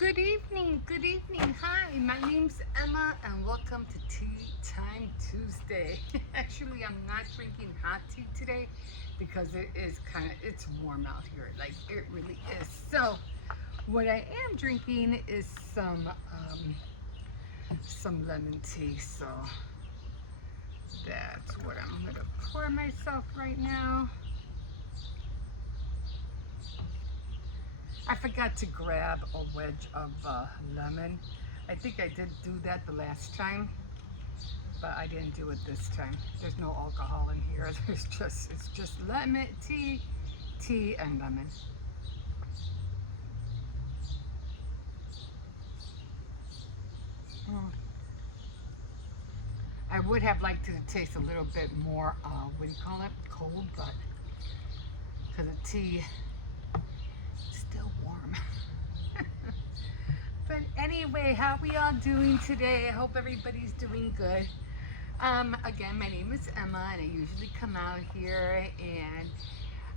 Good evening. Hi, my name's Emma, and welcome to Tea Time Tuesday. Actually, I'm not drinking hot tea today because it's warm out here. Like, it really is. So, what I am drinking is some lemon tea. So, that's what I'm going to pour myself right now. I forgot to grab a wedge of lemon. I think I did do that the last time, but I didn't do it this time. There's no alcohol in here. It's just lemon tea and lemon. Mm. I would have liked it to taste a little bit more, what do you call it, cold, but because the tea is still warm. But anyway, how we all doing today? I hope everybody's doing good. Again, my name is Emma, and I usually come out here, and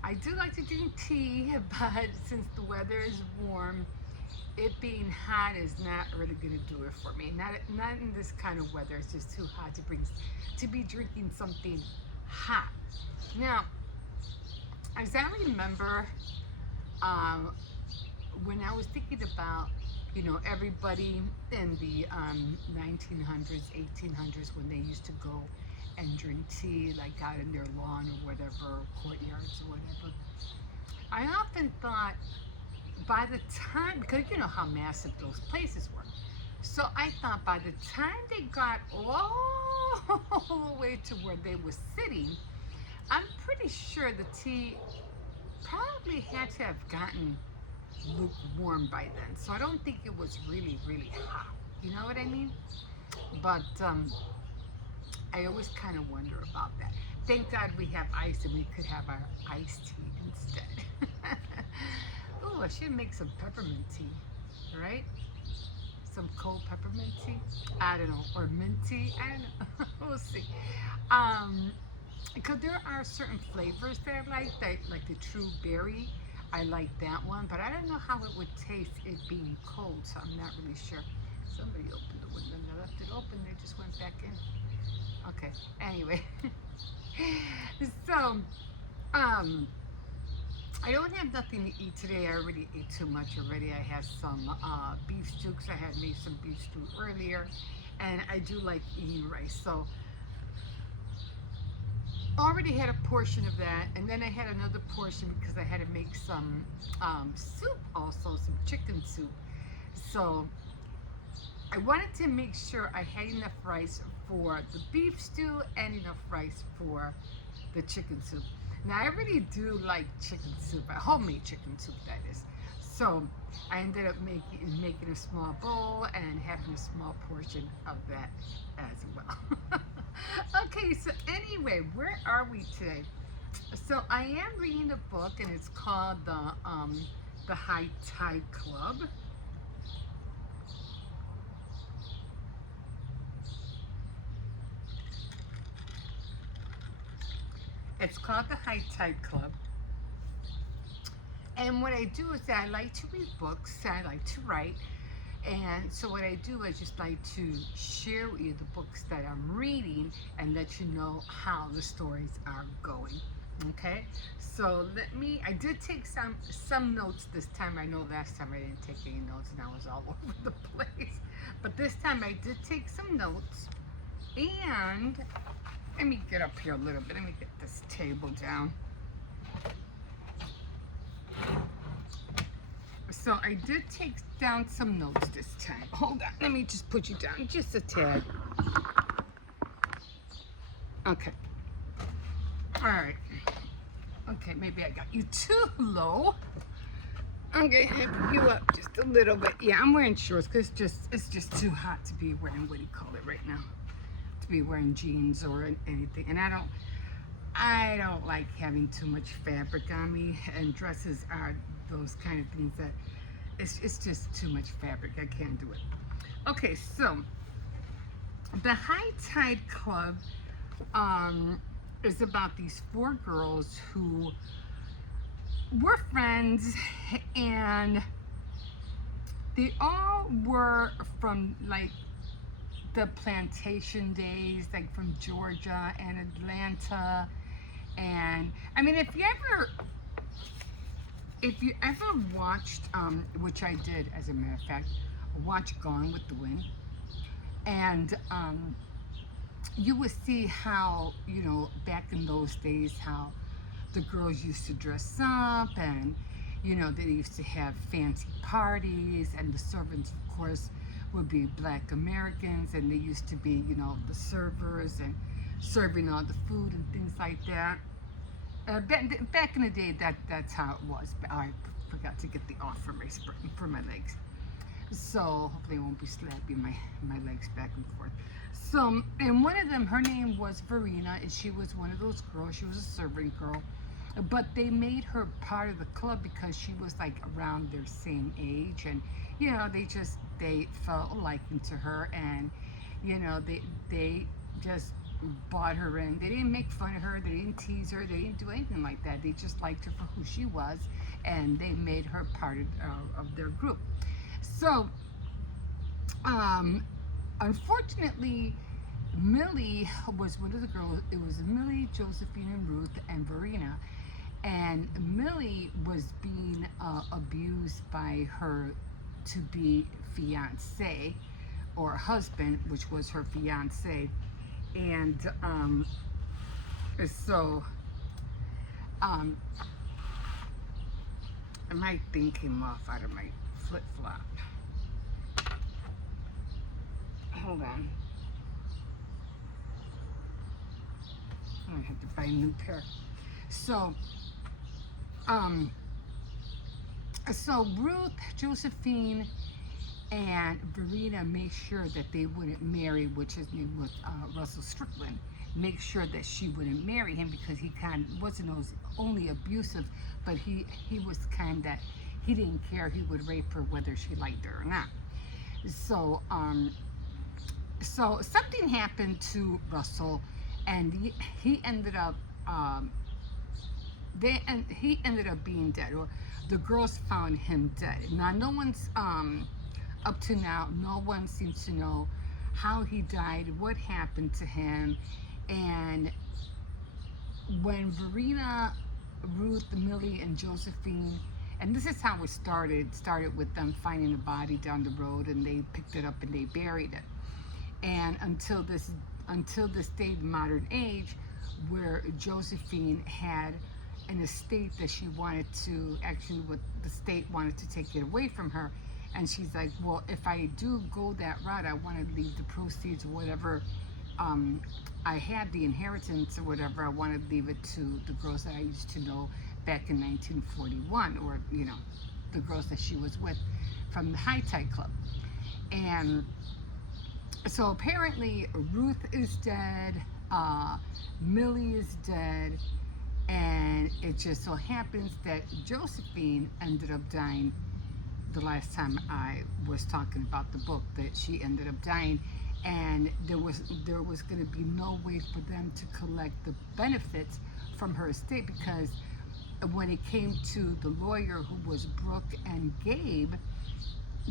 I do like to drink tea, but since the weather is warm, it being hot is not really going to do it for me. Not in this kind of weather. It's just too hot to be drinking something hot. Now, as I remember, when I was thinking about, everybody in the 1900s, 1800s, when they used to go and drink tea, like out in their lawn or whatever, courtyards or whatever, I often thought by the time, because you know how massive those places were, so I thought by the time they got all the way to where they were sitting, I'm pretty sure the tea probably had to have gotten lukewarm by then. So I don't think it was really, really hot. You know what I mean? But I always kind of wonder about that. Thank God we have ice and we could have our iced tea instead. Oh, I should make some peppermint tea, right? Some cold peppermint tea. I don't know, or mint tea. I don't know. We'll see. Because there are certain flavors that I like the true berry. I like that one, but I don't know how it would taste it being cold, so I'm not really sure. Somebody opened the window and I left it open. They just went back in. Okay. Anyway, so I don't have nothing to eat today. I already ate too much already. I had some beef stew because I had made some beef stew earlier, and I do like eating rice. So already had a portion of that, and then I had another portion because I had to make some soup also, some chicken soup. So I wanted to make sure I had enough rice for the beef stew and enough rice for the chicken soup. Now I really do like chicken soup, homemade chicken soup that is. So I ended up making a small bowl and having a small portion of that as well. Okay, so anyway, where are we today? So I am reading a book, and it's called the High Tide Club. It's called the High Tide Club. And what I do is that I like to read books, I like to write, and so what I do is just like to share with you the books that I'm reading and let you know how the stories are going. Okay, so I did take some notes this time. I know last time I didn't take any notes and I was all over the place, but this time I did take some notes. And let me get up here a little bit. Let me get this table down. So I did take down some notes this time. Hold on, let me just put you down just a tad. Okay. All right. Okay, maybe I got you too low. Okay, I put you up just a little bit. Yeah, I'm wearing shorts because it's just too hot to be wearing, what do you call it right now? To be wearing jeans or anything. And I don't like having too much fabric on me, and dresses are those kind of things that it's just too much fabric. I can't do it. Okay, so the High Tide Club is about these four girls who were friends, and They all were from like the plantation days, like from Georgia and Atlanta. And I mean, if you ever watched, which I did as a matter of fact, watch Gone with the Wind, and you would see how, back in those days, how the girls used to dress up, and they used to have fancy parties, and the servants, of course, would be Black Americans, and they used to be, the servers and serving all the food and things like that. Back in the day, that's how it was. But I forgot to get the off for my legs, so hopefully I won't be slapping my legs back and forth. So, and one of them, her name was Verena, and she was one of those girls. She was a servant girl, but they made her part of the club because she was like around their same age, and they felt a liking to her, and they just bought her in. They didn't make fun of her, they didn't tease her, they didn't do anything like that. They just liked her for who she was, and they made her part of their group. So, unfortunately, Millie was one of the girls. It was Millie, Josephine, and Ruth, and Verena. And Millie was being abused by her to-be fiance or husband, which was her fiance. And so my thing came off out of my flip-flop. Hold on. I have to buy a new pair. So, so Ruth, Josephine, and Verena made sure that they wouldn't marry, which his name was Russell Strickland. Make sure that she wouldn't marry him because he kind of wasn't only abusive, but he was kind that he didn't care. He would rape her whether she liked her or not. So, so something happened to Russell, and he ended up he ended up being dead, or the girls found him dead. Now, no one's up to now, no one seems to know how he died, what happened to him. And when Verena, Ruth, Millie, and Josephine, and this is how it started with them finding a body down the road, and they picked it up and they buried it. And until this day, the modern age, where Josephine had an estate that she wanted to, actually what the state wanted to take it away from her. And she's like, well, if I do go that route, I want to leave the proceeds or whatever I had, the inheritance or whatever, I want to leave it to the girls that I used to know back in 1941, or, the girls that she was with from the High Tide Club. And so apparently Ruth is dead, Millie is dead, and it just so happens that Josephine ended up dying the last time I was talking about the book, that she ended up dying, and there was going to be no way for them to collect the benefits from her estate, because when it came to the lawyer, who was Brooke and Gabe,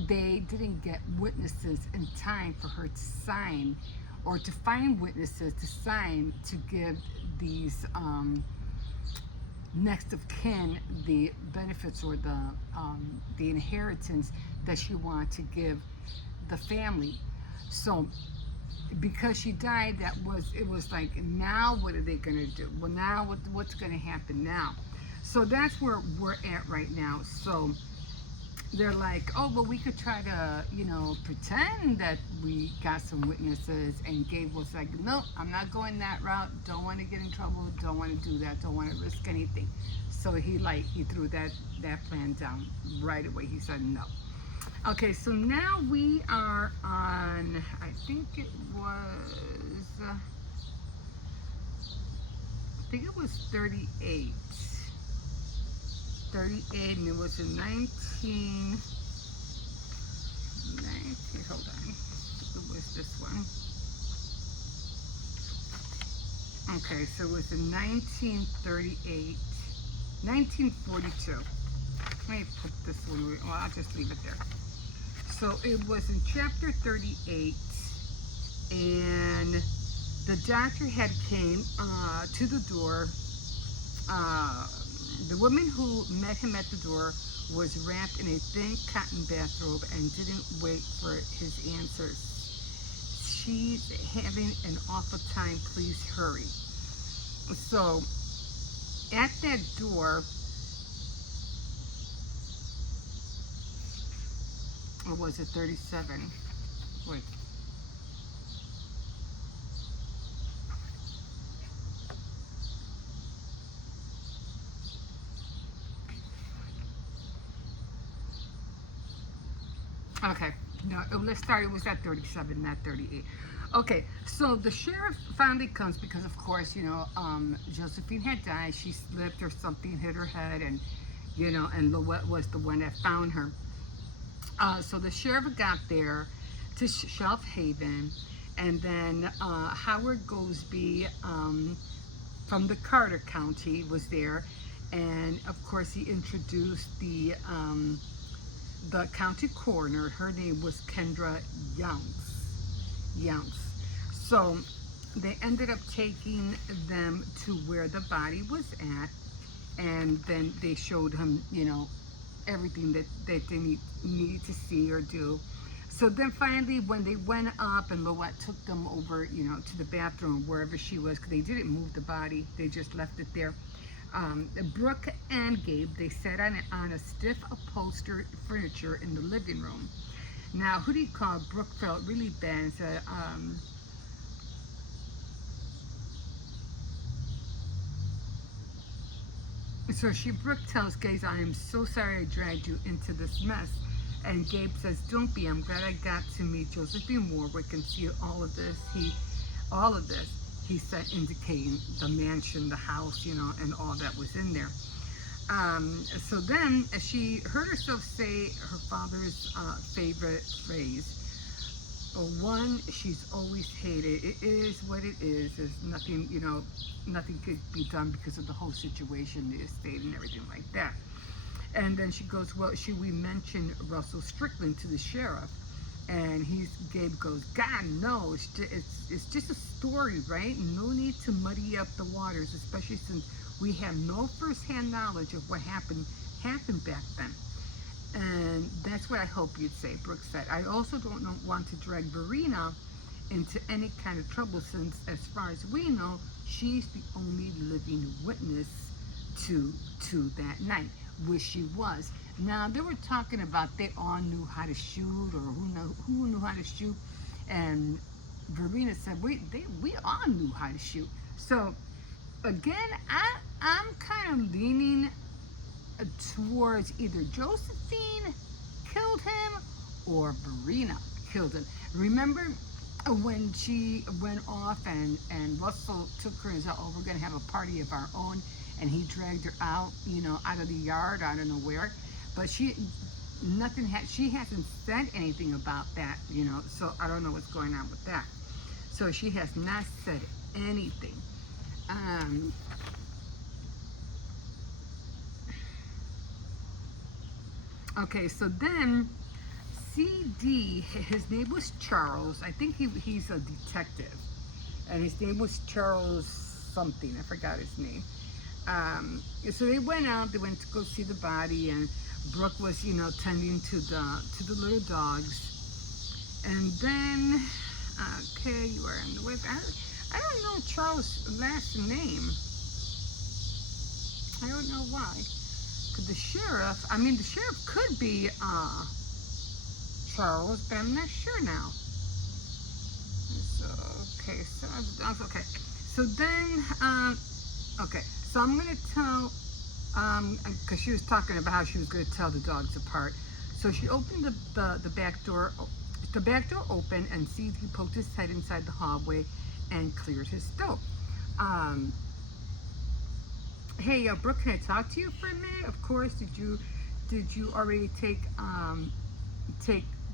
they didn't get witnesses in time for her to sign, or to find witnesses to sign to give these next of kin the benefits or the inheritance that she wanted to give the family. So because she died, it was like, now what are they going to do? Well, now what's going to happen now? So that's where we're at right now. So they're like, oh, well, we could try to, pretend that we got some witnesses. And Gabe was like, no, I'm not going that route. Don't want to get in trouble. Don't want to do that. Don't want to risk anything. So he threw that plan down right away. He said no. Okay, so now we are on, I think it was 38. 38, and it was in 19, hold on, it was this one. Okay, so it was in 1938, 1942. Let me put this one, well, I'll just leave it there. So it was in chapter 38, and the doctor had came to the door. Uh, the woman who met him at the door was wrapped in a thin cotton bathrobe and didn't wait for his answers. She's having an awful time. Please hurry. So at that door, or was it 37? Wait. Okay. No, let's start. It was at 37, not 38. Okay, so the sheriff finally comes because, of course, Josephine had died. She slipped or something, hit her head, and Louette was the one that found her. So the sheriff got there to Shelf Haven, and then Howard Gosby from the Carter County was there, and of course he introduced the county coroner. Her name was Kendra Youngs. Youngs. So they ended up taking them to where the body was at, and then they showed him, everything that they needed to see or do. So then finally, when they went up and Louette took them over, to the bathroom, wherever she was, because they didn't move the body, they just left it there. Brooke and Gabe, they sat on a stiff upholstered furniture in the living room. Now, who do you call? Brooke felt really bad and said, Brooke tells Gabe, I am so sorry I dragged you into this mess. And Gabe says, don't be, I'm glad I got to meet Josephine Warwick and see all of this, he said, indicating the mansion, the house, and all that was in there. So then she heard herself say her father's favorite phrase. One, she's always hated. It is what it is. There's nothing, nothing could be done because of the whole situation, the estate and everything like that. And then she goes, well, should we mention Russell Strickland to the sheriff? And Gabe goes, God, no, it's just a story, right? No need to muddy up the waters, especially since we have no firsthand knowledge of what happened back then. And that's what I hope you'd say, Brooke said. I also don't want to drag Verena into any kind of trouble since, as far as we know, she's the only living witness to that night, which she was. Now, they were talking about they all knew how to shoot, or who knew how to shoot, and Verena said, we all knew how to shoot. So, again, I'm kind of leaning towards either Josephine killed him or Verena killed him. Remember when she went off and Russell took her and said, oh, we're going to have a party of our own, and he dragged her out, out of the yard, I don't know where, but she hasn't said anything about that, so I don't know what's going on with that. So she has not said anything. Okay, so then CD, his name was Charles. I think he's a detective, and his name was Charles something. I forgot his name. So they went out. They went to go see the body, and Brooke was, tending to the little dogs. And then, okay, you are on the way. I don't know Charles' last name. I don't know why. The sheriff could be Charles, but I'm not sure now. So, okay, okay. So then, okay, so I'm going to tell, because she was talking about how she was going to tell the dogs apart. So she opened the back door. The back door opened, and CD poked his head inside the hallway and cleared his throat. Hey, Brooke, can I talk to you for a minute? Of course. Did you already take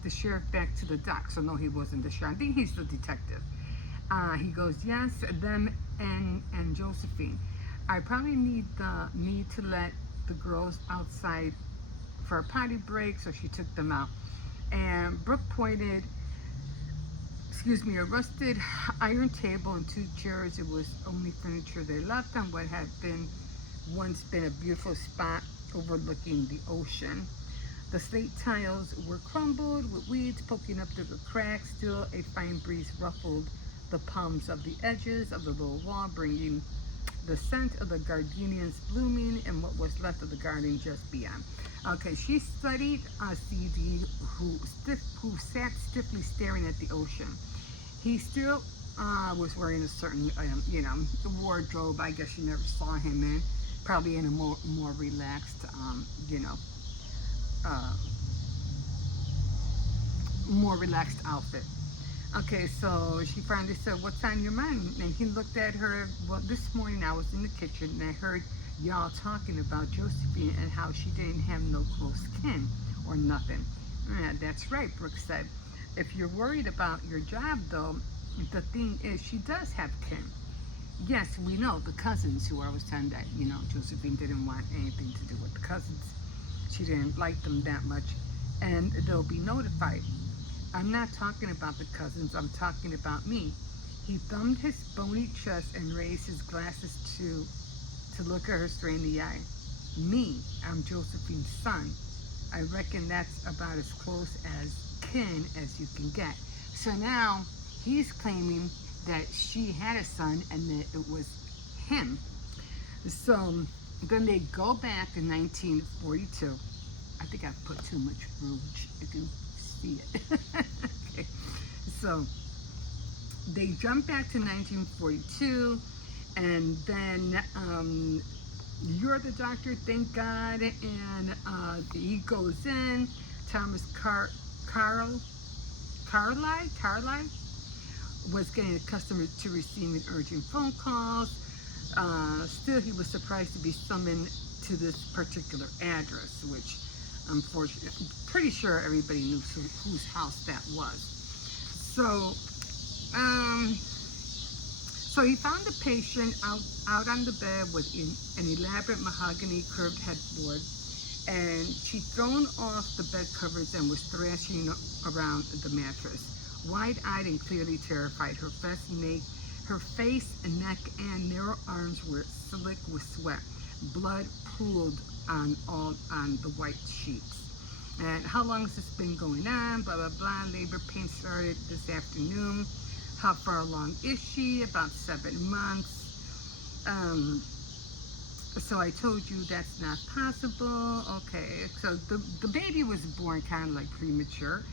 the sheriff back to the dock? So no, he wasn't the sheriff. I think he's the detective. He goes, yes, them and Josephine. I probably need to let the girls outside for a potty break, so she took them out. And Brooke pointed, a rusted iron table and two chairs. It was only furniture they left on what had been once been a beautiful spot overlooking the ocean. The slate tiles were crumbled with weeds poking up through the cracks. Still, a fine breeze ruffled the palms of the edges of the low wall, bringing the scent of the gardenias blooming in what was left of the garden just beyond. Okay, she studied a CD who sat stiffly staring at the ocean. He still was wearing a certain, wardrobe. I guess you never saw him in. Probably in a more relaxed, uh, more relaxed outfit. Okay, so she finally said, "What's on your mind?" And he looked at her. Well, this morning I was in the kitchen and I heard y'all talking about Josephine and how she didn't have no close kin or nothing. Yeah, that's right, Brooke said. If you're worried about your job, though, the thing is, she does have kin. Yes, we know the cousins who I was telling that, Josephine didn't want anything to do with the cousins. She didn't like them that much, and they'll be notified. I'm not talking about the cousins, I'm talking about me. He thumbed his bony chest and raised his glasses to look at her straight in the eye. Me, I'm Josephine's son. I reckon that's about as close as kin as you can get. So now he's claiming that she had a son and that it was him. So then they go back in 1942. I think I put too much rouge. You can see it. Okay. So they jump back to 1942, and then you're the doctor, thank God. And he goes in. Thomas Carlyle was getting accustomed to receiving urgent phone calls. Still, he was surprised to be summoned to this particular address, which unfortunately, I'm pretty sure everybody knew whose house that was. So, so he found the patient out on the bed with an elaborate mahogany curved headboard, and she'd thrown off the bed covers and was thrashing around the mattress. Wide-eyed and clearly terrified, her face, neck, and narrow arms were slick with sweat. Blood pooled on the white sheets. And how long has this been going on? Blah, blah, blah. Labor pain started this afternoon. How far along is she? About 7 months. So I told you that's not possible. Okay, so the baby was born kind of like premature.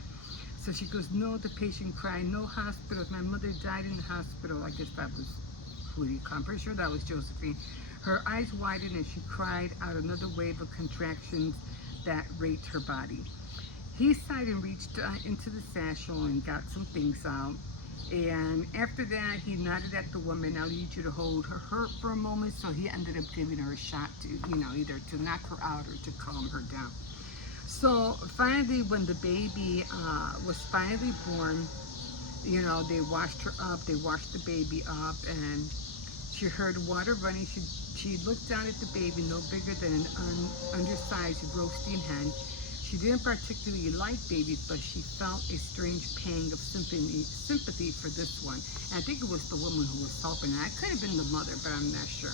So she goes, no, the patient cried, no hospital. My mother died in the hospital. I guess that was, who do you call? I'm pretty sure that was Josephine. Her eyes widened and she cried out another wave of contractions that raped her body. He sighed and reached into the satchel and got some things out. And after that, he nodded at the woman. I need you to hold her for a moment. So he ended up giving her a shot to, either to knock her out or to calm her down. So finally, when the baby was finally born, they washed her up, they washed the baby up, and she heard water running. She looked down at the baby, no bigger than an undersized roasting hen. She didn't particularly like babies, but she felt a strange pang of sympathy for this one. And I think it was the woman who was helping her. It could have been the mother, but I'm not sure.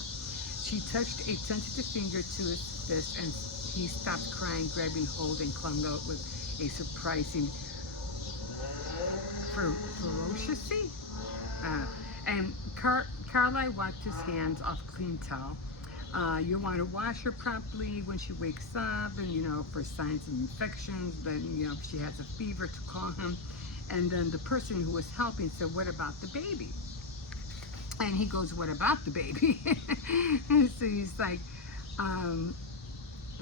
She touched a tentative finger to his fist, and he stopped crying, grabbing hold, and clung out with a surprising ferocity. And Carlyle wiped his hands off a clean towel. You want to wash her properly when she wakes up, and for signs of infections. Then if she has a fever, to call him. And then the person who was helping said, "What about the baby?" And he goes, "What about the baby?" And so he's like,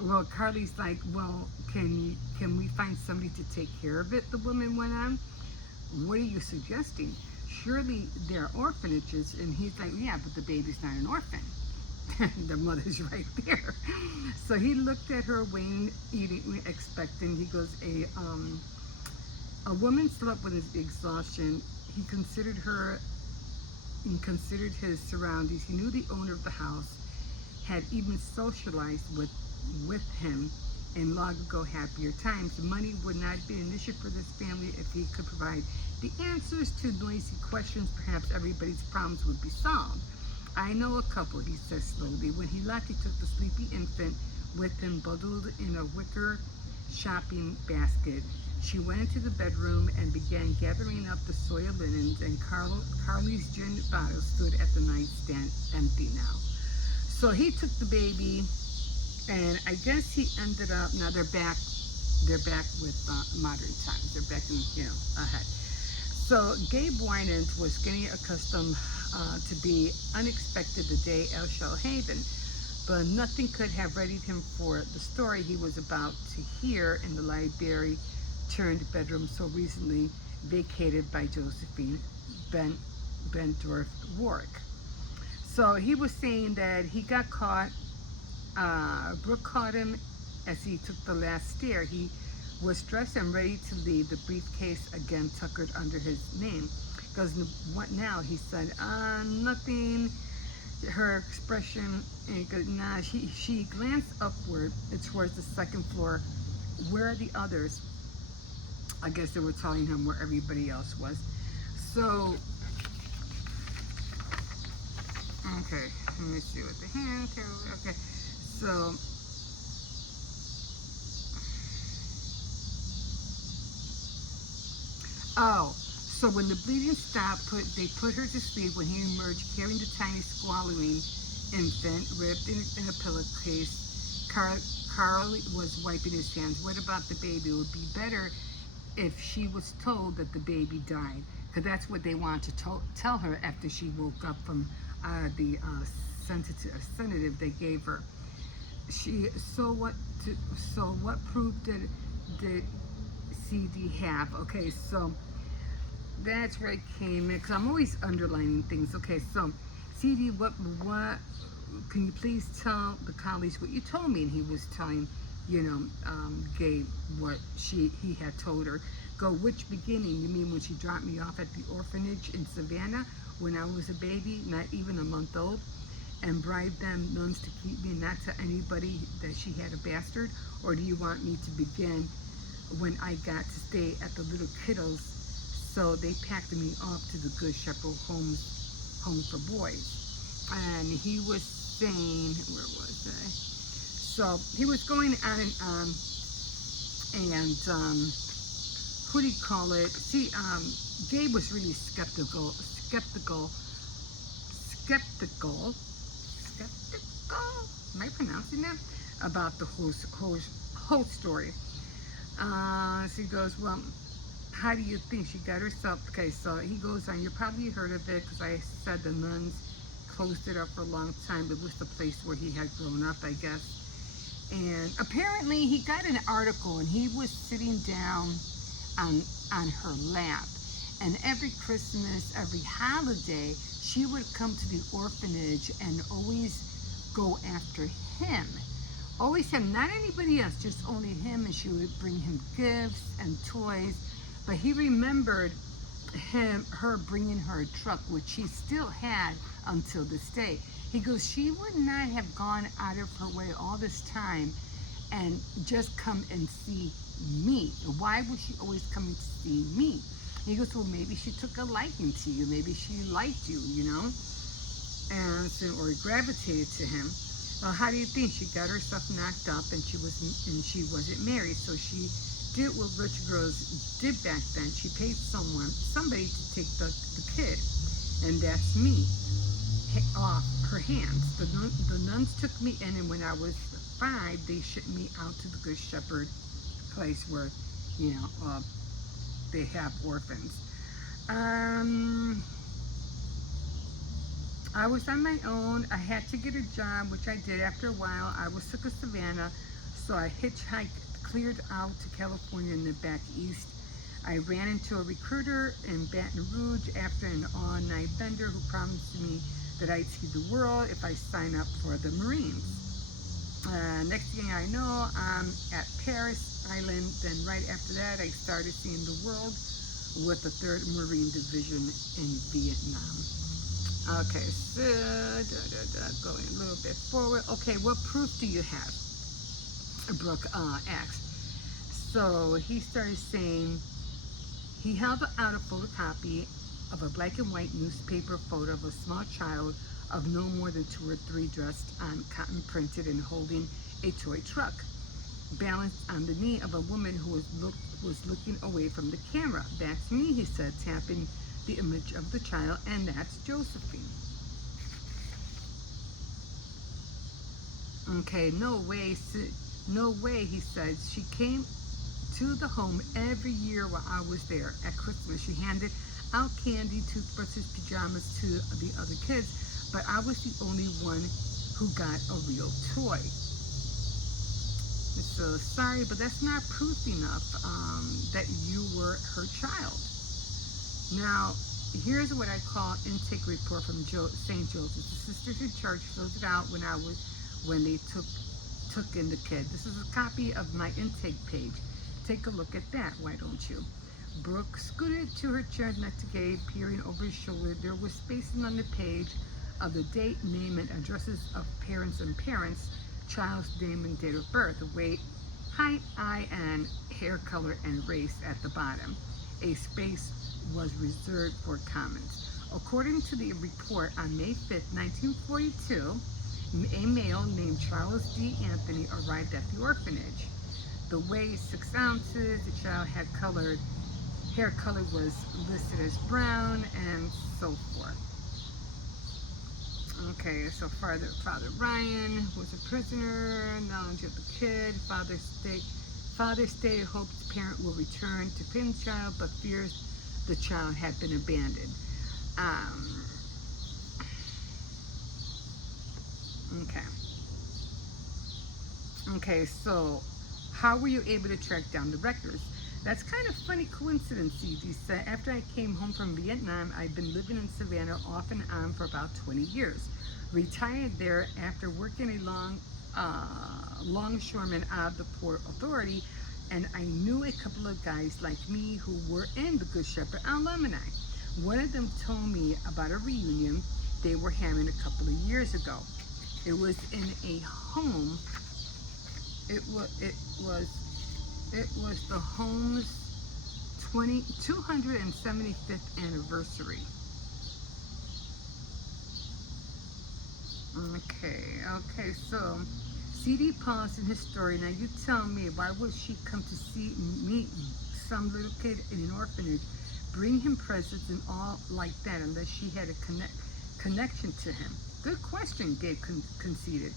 well, Carly's like, "Well, can we find somebody to take care of it?" The woman went on. "What are you suggesting? Surely there are orphanages." And he's like, "Yeah, but the baby's not an orphan." The mother's right there. So he looked at her, waiting, eating, expecting. He goes, a woman slept with his exhaustion. He considered her and considered his surroundings. He knew the owner of the house, had even socialized with him. in long ago happier times. Money would not be an issue for this family if he could provide the answers to noisy questions. Perhaps everybody's problems would be solved. I know a couple, he says slowly. When he left, he took the sleepy infant with him, bundled in a wicker shopping basket. She went into the bedroom and began gathering up the soiled linens, and Carly's gin bottle stood at the nightstand, empty now. So he took the baby, and I guess he ended up. Now they're back. They're back with modern times. They're back in ahead. So Gabe Winans was getting accustomed to be unexpected the day El Haven, but nothing could have readied him for the story he was about to hear in the library turned bedroom so recently vacated by Josephine Bendorf Warwick. So he was saying that he got caught. Brooke caught him as he took the last stair. He was dressed and ready to leave, the briefcase again tuckered under his name. Because what now? He said, nothing. Her expression, nah. She glanced upward towards the second floor. Where are the others? I guess they were telling him where everybody else was. So, okay, let me see what the hand. Okay, so. Oh, so when the bleeding stopped, they put her to sleep. When he emerged carrying the tiny squalling infant wrapped in a pillowcase, Carl was wiping his hands. What about the baby? It would be better if she was told that the baby died, because that's what they wanted to tell her after she woke up from the sedative they gave her. So what proof did CD have? Okay, so that's where it came in, because I'm always underlining things. Okay, so CD, what can you please tell the colleagues what you told me? And he was telling, Gabe what he had told her. Go, which beginning? You mean when she dropped me off at the orphanage in Savannah when I was a baby, not even a month old, and bribed them nuns to keep me, not to anybody, that she had a bastard? Or do you want me to begin when I got to stay at the little kiddos, so they packed me off to the Good Shepherd home for boys? And he was saying, where was I? So he was going on and on, and who do you call it? See, Gabe was really skeptical. Am I pronouncing that? About the whole story. So he goes, well, how do you think she got herself? Okay, so he goes on, you probably heard of it, because I said the nuns closed it up for a long time. It was the place where he had grown up, I guess. And apparently he got an article, and he was sitting down on her lap. And every Christmas, every holiday, she would come to the orphanage and always go after him. Always him, not anybody else, just only him. And she would bring him gifts and toys. But he remembered her bringing her a truck, which she still had until this day. He goes, she would not have gone out of her way all this time and just come and see me. Why was she always coming to see me? He goes, well, maybe she took a liking to you. Maybe she liked you, and so, or gravitated to him. Well, how do you think? She got herself knocked up, and she wasn't married, so she did what rich girls did back then. She paid somebody to take the kid, and that's me, off her hands. The nuns took me in, and when I was 5, they shipped me out to the Good Shepherd place where, they have orphans. I was on my own. I had to get a job, which I did. After a while, I was sick of Savannah, so I hitchhiked, cleared out to California and then back east. I ran into a recruiter in Baton Rouge after an all-night bender who promised me that I'd see the world if I sign up for the Marines. Next thing I know, I'm at Paris Island. Then right after that, I started seeing the world with the 3rd Marine Division in Vietnam. Okay, so going a little bit forward. Okay, what proof do you have? Brooke asked. So he started saying he held out a photocopy of a black and white newspaper photo of a small child of no more than 2 or 3 dressed on cotton printed and holding a toy truck, balanced on the knee of a woman who was looking away from the camera. That's me, he said, tapping the image of the child, and that's Josephine. Okay, no way, he said. She came to the home every year while I was there. At Christmas, she handed out candy, toothbrushes, pajamas to the other kids, but I was the only one who got a real toy. So sorry, but that's not proof enough that you were her child. Now, here's what I call intake report from St. Joseph. The sisters in church filled it out when they took in the kid. This is a copy of my intake page. Take a look at that, why don't you? Brooke scooted to her chair next to Gabe, peering over his shoulder. There was spacing on the page of the date, name, and addresses of parents, child's name and date of birth, weight, height, eye, and hair color and race at the bottom. A space was reserved for comments. According to the report, on May 5th, 1942, a male named Charles D. Anthony arrived at the orphanage. The weight, 6 ounces, the child had hair color was listed as brown, and so forth. Okay, so Father Ryan was a prisoner, knowledge of the kid. Father stated hopes the parent will return to claim the child, but fears the child had been abandoned. Okay, so how were you able to track down the records? That's kind of funny coincidence, CD said. After I came home from Vietnam, I've been living in Savannah off and on for about 20 years. Retired there after working a longshoreman out of the Port Authority, and I knew a couple of guys like me who were in the Good Shepherd alumni. One of them told me about a reunion they were having a couple of years ago. It was in a home. It was the home's 275th anniversary. Okay, so CD paused in his story. Now you tell me, why would she come to meet some little kid in an orphanage, bring him presents and all like that, unless she had a connection to him? Good question, Gabe conceded.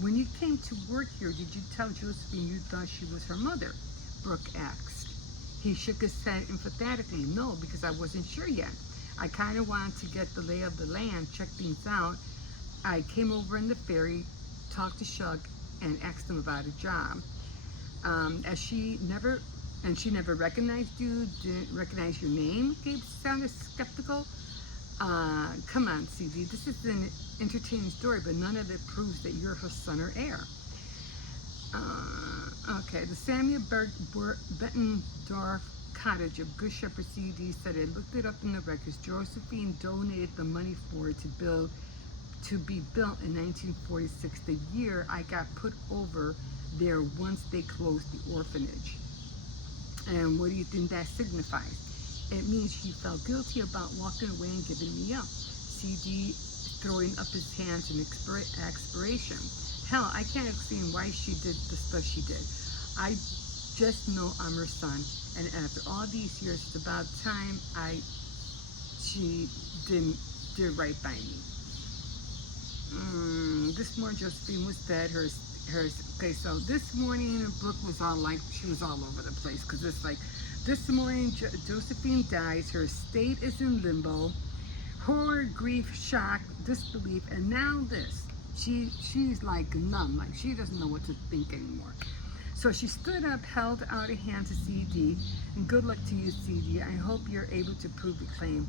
When you came to work here, did you tell Josephine you thought she was her mother? Brooke asked. He shook his head emphatically. No, because I wasn't sure yet. I kind of wanted to get the lay of the land, check things out. I came over in the ferry, talked to Shug, and asked him about a job. She never recognized you, didn't recognize your name. Gabe sounded skeptical. Come on, CD. This is an entertaining story, but none of it proves that you're her son or heir. Okay, the Samuel Bettendorf cottage of Good Shepherd CD said I looked it up in the records. Josephine donated the money for it to be built in 1946, the year I got put over there once they closed the orphanage. And what do you think that signifies? It means she felt guilty about walking away and giving me up. CD throwing up his hands in expiration. Hell, I can't explain why she did the stuff she did. I just know I'm her son, and after all these years, it's about time she did right by me. This morning, Josephine was dead. Okay, so this morning, Brooke was she was all over the place, because it's like, this morning, Josephine dies. Her state is in limbo. Horror, grief, shock, disbelief, and now this. She's like numb, like she doesn't know what to think anymore. So she stood up, held out a hand to CD, and good luck to you, CD. I hope you're able to prove the claim.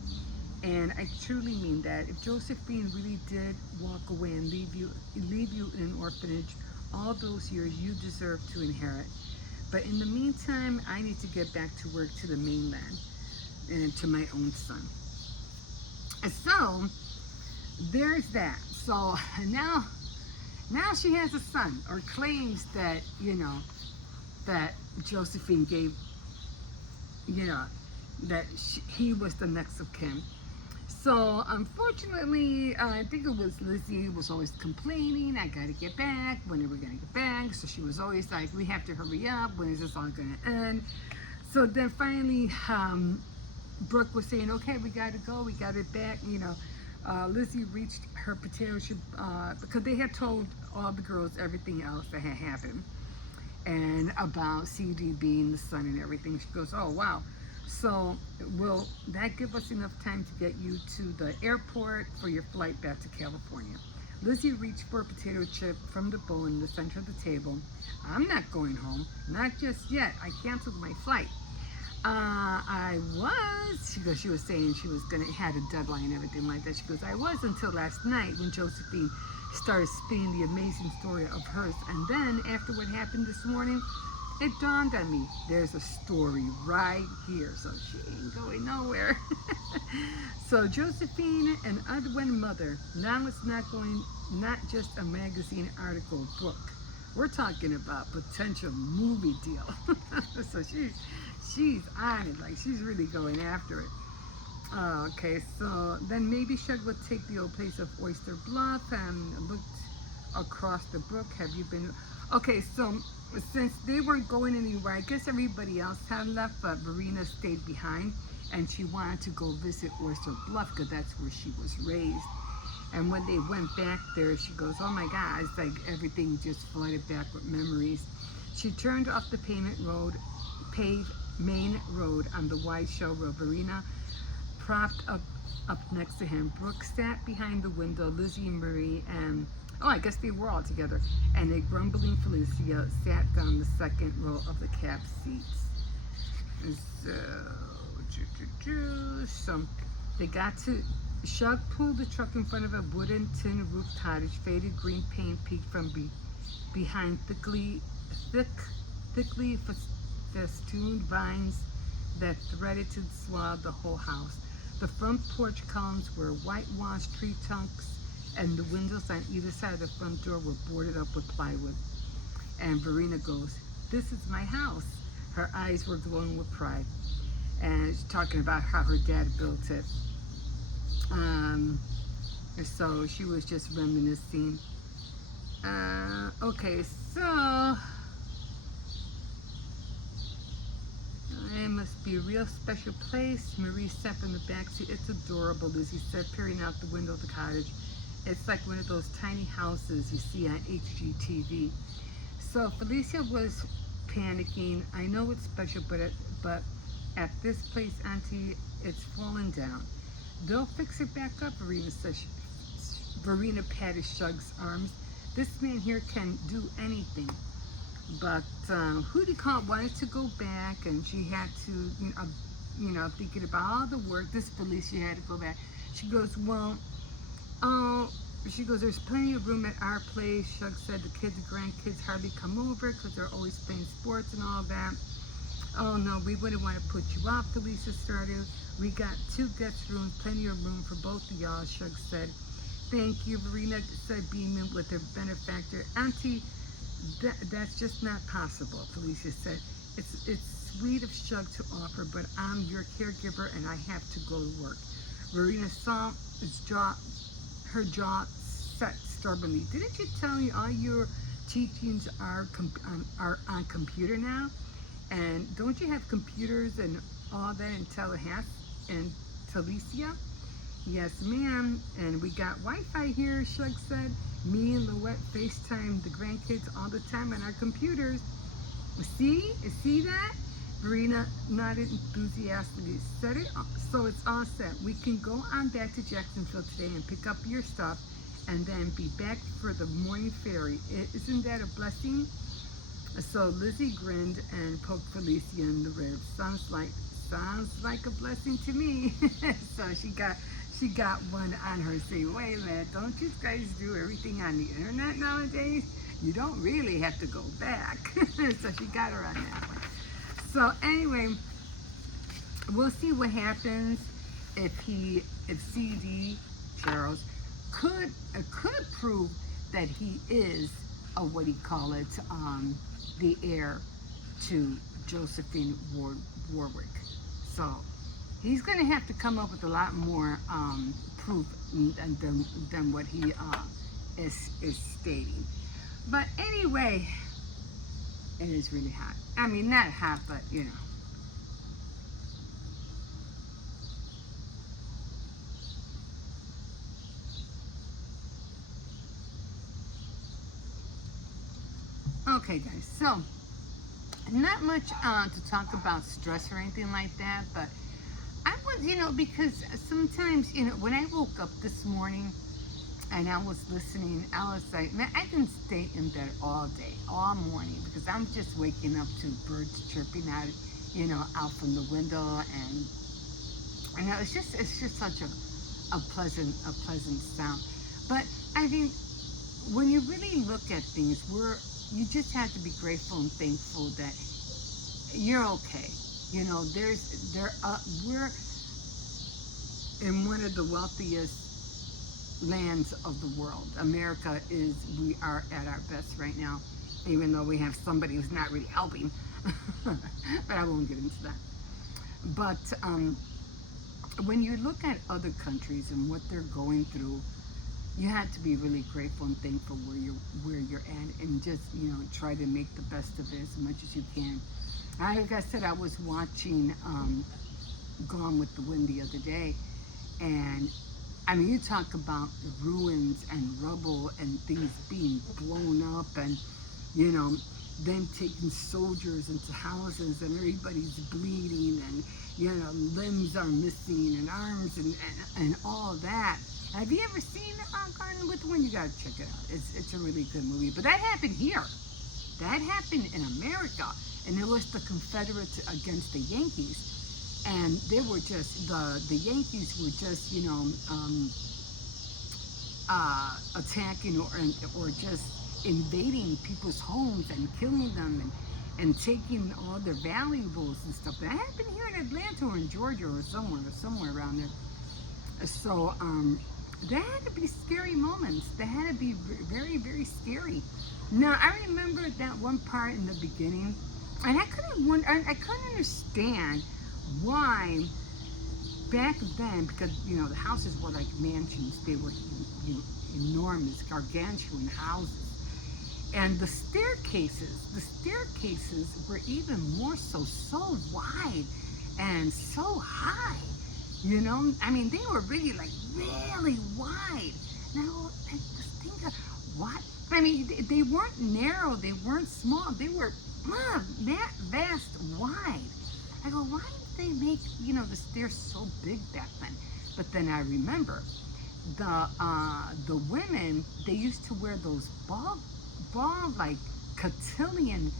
And I truly mean that. If Josephine really did walk away and leave you in an orphanage all those years, you deserve to inherit. But in the meantime, I need to get back to work to the mainland and to my own son. And so there's that. So now Now she has a son, or claims that, that Josephine gave, you know, that he was the next of kin. So unfortunately, I think it was Lizzie was always complaining, I gotta get back, when are we gonna get back? So she was always like, we have to hurry up, when is this all gonna end? So then finally, Brooke was saying, okay, we gotta go, we got it back, Lizzie reached her potato chip, because they had told all the girls everything else that had happened and about CD being the son and everything. She goes, oh wow. So will that give us enough time to get you to the airport for your flight back to California? Lizzie reached for a potato chip from the bowl in the center of the table. I'm not going home, not just yet. I canceled my flight. I was, she was saying she was gonna had a deadline and everything like that. She goes, I was until last night when Josephine started spinning the amazing story of hers. And then after what happened this morning, it dawned on me, there's a story right here. So she ain't going nowhere. So Josephine, an unwed mother, now it's not just a magazine article book. We're talking about potential movie deal. So she's on it, like she's really going after it. Okay, so then maybe Shug would take the old place of Oyster Bluff and looked across the brook. Have you been? Okay, so since they weren't going anywhere, I guess everybody else had left, but Verena stayed behind, and she wanted to go visit Oyster Bluff because that's where she was raised. And when they went back there, she goes, oh my God, it's like everything just flooded back with memories. She turned off the paved main road on the wide shell road. Verena propped up next to him. Brooke sat behind the window. Lizzie and Marie and, oh, I guess they were all together. And a grumbling Felicia sat down the second row of the cab seats. So they got to, Shug pulled the truck in front of a wooden tin roof cottage. Faded green paint peeked from behind thickly festooned vines that threaded to swathe the whole house. The front porch columns were whitewashed tree trunks, and the windows on either side of the front door were boarded up with plywood. And Verena goes, this is my house. Her eyes were glowing with pride. And she's talking about how her dad built it. So she was just reminiscing. Okay, so it must be a real special place. Marie sat in the back seat. It's adorable, Lizzie said, peering out the window of the cottage. It's like one of those tiny houses you see on HGTV. So Felicia was panicking. I know it's special, but at this place, Auntie, it's fallen down. They'll fix it back up, Verena said. Verena patted Shug's arms. This man here can do anything. But Hootie wanted to go back, and she had to, thinking about all the work. This Felicia had to go back. She goes, well, there's plenty of room at our place. Shug said the kids and grandkids hardly come over because they're always playing sports and all that. Oh no, we wouldn't want to put you off, Felicia started. We got 2 guest rooms, plenty of room for both of y'all, Shug said. Thank you, Verena said, beaming with her benefactor. Auntie, that's just not possible, Felicia said. It's sweet of Shug to offer, but I'm your caregiver and I have to go to work. Verena saw her jaw set stubbornly. Didn't you tell me all your teachings are on computer now? And don't you have computers and all that in Tallahassee and Talicia? Yes, ma'am. And we got Wi-Fi here, Shug said. Me and Louette FaceTime the grandkids all the time on our computers. See that? Verena nodded enthusiastically. Set it, so it's all set. We can go on back to Jacksonville today and pick up your stuff and then be back for the morning ferry. Isn't that a blessing? So Lizzie grinned and poked Felicia in the ribs. Sounds like a blessing to me. So she got one on her saying, wait a minute, don't you guys do everything on the internet nowadays? You don't really have to go back. So she got her on that one. So anyway, we'll see what happens if CD, Charles, could prove that he is, what do you call it, the heir to Josephine Warwick. So he's going to have to come up with a lot more proof than what he is stating. But anyway, it is really hot. I mean, not hot, but you know. Okay, guys. So not much to talk about stress or anything like that, but I was, because sometimes, when I woke up this morning and I was listening, I was like, man, I can stay in bed all day, all morning, because I'm just waking up to birds chirping out, out from the window, and it's just such a pleasant sound. But I mean, when you really look at things, you just have to be grateful and thankful that you're okay. We're in one of the wealthiest lands of the world. We are at our best right now, even though we have somebody who's not really helping. But I won't get into that. But when you look at other countries and what they're going through, you have to be really grateful and thankful where you're at, and just try to make the best of it as much as you can. Like I said, I was watching Gone with the Wind the other day, and I mean, you talk about ruins and rubble and things being blown up, and them taking soldiers into houses, and everybody's bleeding, and limbs are missing, and arms, and all that. Have you ever seen Gone with the Wind? You gotta check it out. It's a really good movie. But that happened here. That happened in America, and it was the Confederates against the Yankees, and they were just the Yankees were just attacking or just invading people's homes and killing them, and taking all their valuables and stuff. That happened here in Atlanta or in Georgia or somewhere around there. So there had to be scary moments. They had to be very, very scary. Now, I remember that one part in the beginning, and I couldn't understand why back then, because the houses were like mansions. They were enormous, gargantuan houses, and the staircases were even more so wide and so high. I mean, they were really really wide. Now, I just think of what? I mean, they weren't narrow, they weren't small, they were that vast wide. I go, why did they make the stairs so big back then? But then I remember the women, they used to wear those ball like cotillion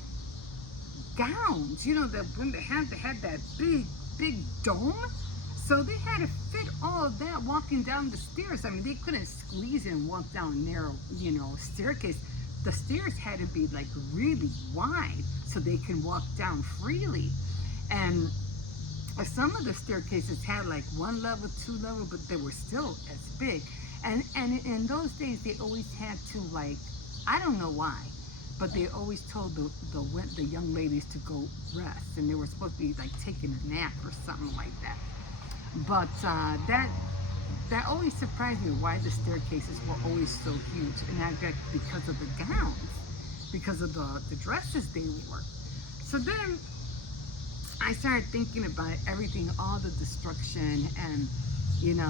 gowns. That when they had that big dome. So they had to fit all of that walking down the stairs. I mean, they couldn't squeeze and walk down narrow, staircase. The stairs had to be like really wide so they can walk down freely. And some of the staircases had like 1 level, 2 level, but they were still as big. And in those days, they always had to, like, I don't know why, but they always told the young ladies to go rest, and they were supposed to be like taking a nap or something like that. But that always surprised me, why the staircases were always so huge, and I bet because of the gowns, because of the dresses they wore. So then I started thinking about everything, all the destruction, and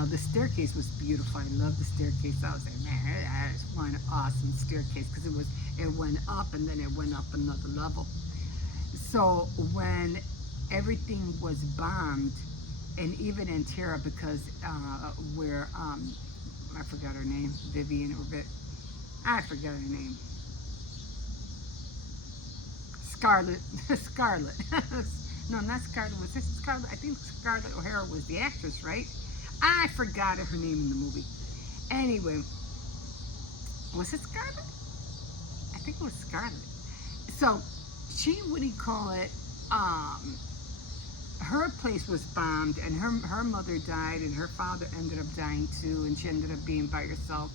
the staircase was beautiful. I loved the staircase. I was like, man, that is one awesome staircase, because it went up and then it went up another level. So when everything was bombed, and even in Terra, because where I forgot her name, Vivian or I forgot her name. Scarlett. Scarlett. No, not Scarlett. Was this Scarlett? I think Scarlett O'Hara was the actress, right? I forgot her name in the movie. Anyway, was it Scarlett? I think it was Scarlett. So she, what do you call it? Her place was bombed, and her mother died, and her father ended up dying too, and she ended up being by herself.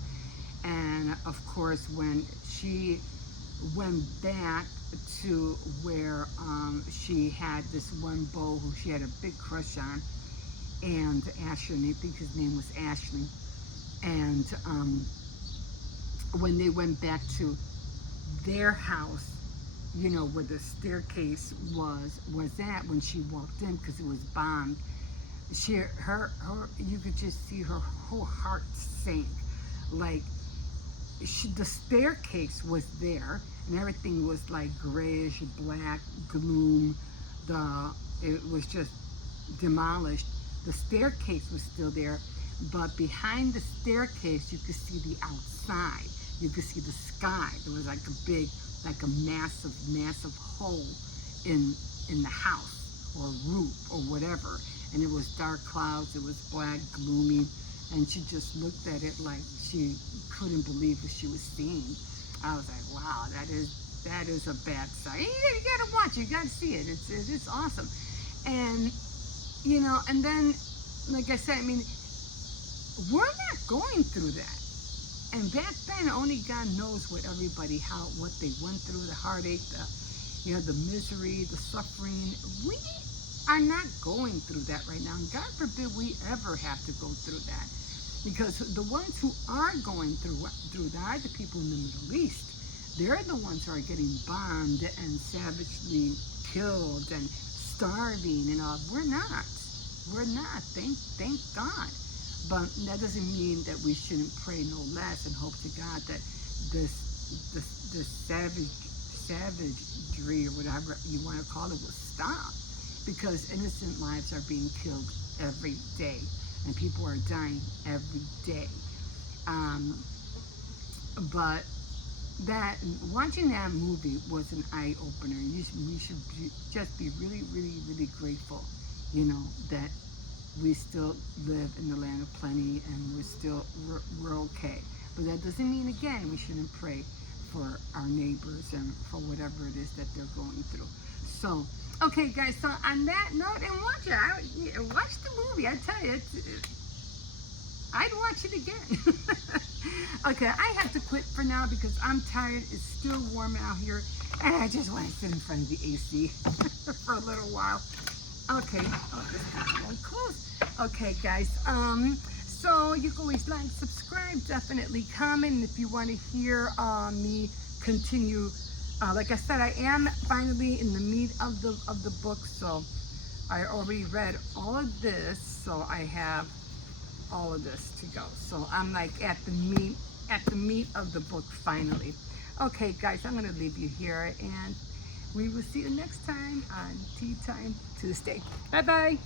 And of course, when she went back to where she had this one beau who she had a big crush on, and Ashley, I think his name was Ashley. And when they went back to their house, you know, where the staircase was at when she walked in, because it was bombed. You could just see her whole heart sank. Like, the staircase was there, and everything was like grayish, black, gloom. It was just demolished. The staircase was still there, but behind the staircase, you could see the outside. You could see the sky. There was like a massive hole in the house or roof or whatever. And it was dark clouds. It was black, gloomy, and she just looked at it like she couldn't believe what she was seeing. I was like, wow, that is a bad sight. You gotta watch it. You gotta see it. It's awesome. And you know, and then, like I said, I mean, we're not going through that. And back then, only God knows what they went through, the heartache, the misery, the suffering. We are not going through that right now. And God forbid we ever have to go through that. Because the ones who are going through that are the people in the Middle East. They're the ones who are getting bombed and savagely killed and starving and all. We're not. Thank God. But that doesn't mean that we shouldn't pray no less and hope to God that this savagery or whatever you want to call it will stop, because innocent lives are being killed every day and people are dying every day. But watching that movie was an eye opener. You should just be really, really, really grateful, you know, that we still live in the land of plenty and we're okay. But that doesn't mean, again, we shouldn't pray for our neighbors and for whatever it is that they're going through. So, okay, guys. So on that note, and watch it. Watch the movie. I tell you, I'd watch it again. Okay, I have to quit for now because I'm tired. It's still warm out here, and I just want to sit in front of the AC for a little while. Okay, this is going close. Okay, guys. So you can always like, subscribe, definitely comment if you want to hear me continue. Like I said, I am finally in the meat of the book, so I already read all of this, so I have all of this to go. So I'm like at the meat of the book finally. Okay, guys, I'm gonna leave you here, and we will see you next time on Tea Time Tuesday. Bye bye.